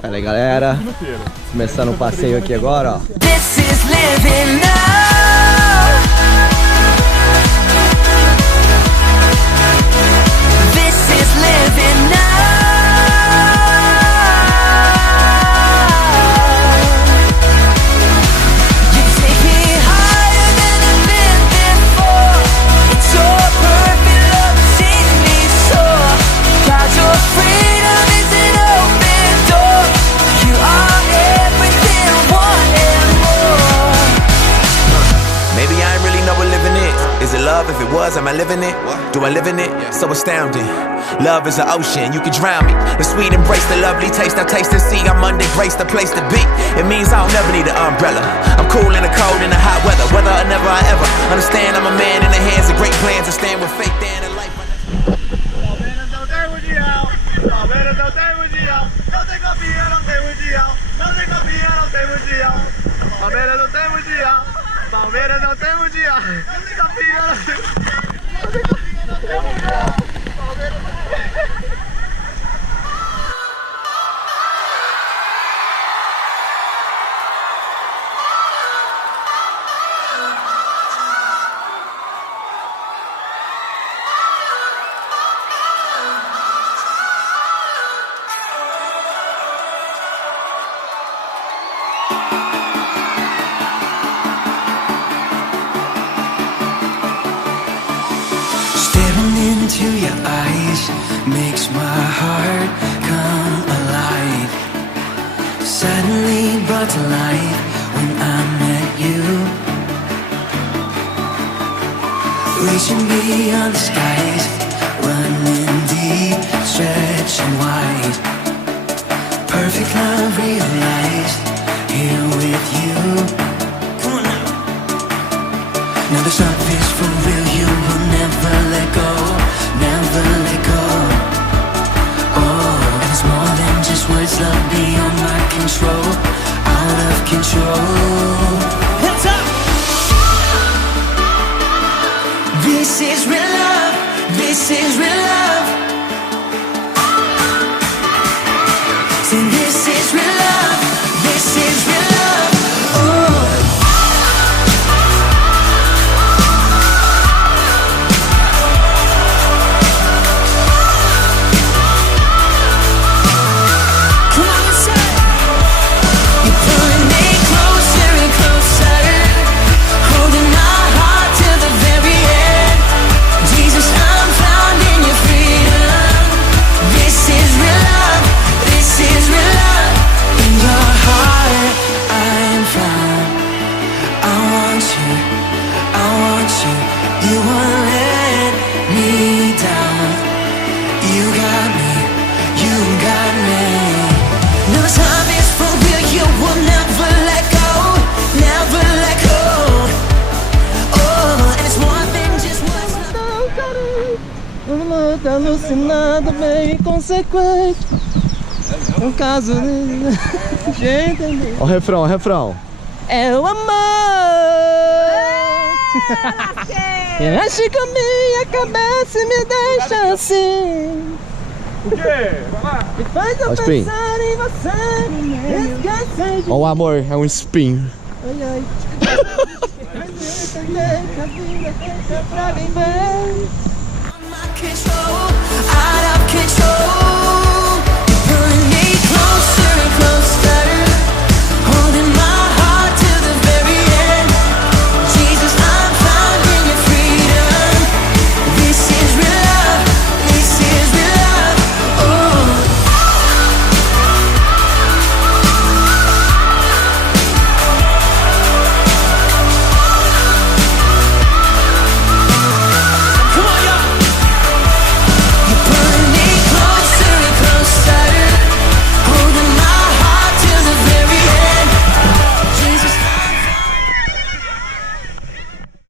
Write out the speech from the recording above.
Fala aí, galera. Começando o passeio aqui agora, ó. This is living now. This is living now. You take me higher than I've been before. It's your perfect love that takes me soar. God, your freedom is an open door. You are everything I want and more. Maybe I ain't really know what living is. Is it love? If it was, am I living it? Do I live in it? So astounding. Love is an ocean, you can drown me. The sweet embrace, the lovely taste, I taste and see. I'm under grace, the place to be. It means I don't never need an umbrella. I'm cool in the cold, in the hot weather. Whether or never I ever understand, I'm a man in the hands of great plans. I stand with faith there in a life. Staring into your eyes makes my heart come alive. Suddenly brought to life when I met you. Reaching beyond the skies, running deep, stretching wide. Perfect love realized here with you. Come on now. Now this love is for real, you will never let go, never let go. Oh, and it's more than just words, love beyond my control, out of control. Hands up! This is real love, this is real love. See, this is real love, this is real love. Oh. Alucinado, meio inconsequente. Um caso de entender. Ó o refrão, ó o refrão. É o amor. Que mexe com minha cabeça e me deixa assim. O quê? Vai lá. Me faz eu pensar em você. Esquecer de Ó, o amor é um espinho. Ai, ai. Entender que a vida é pra viver. Control, out of control.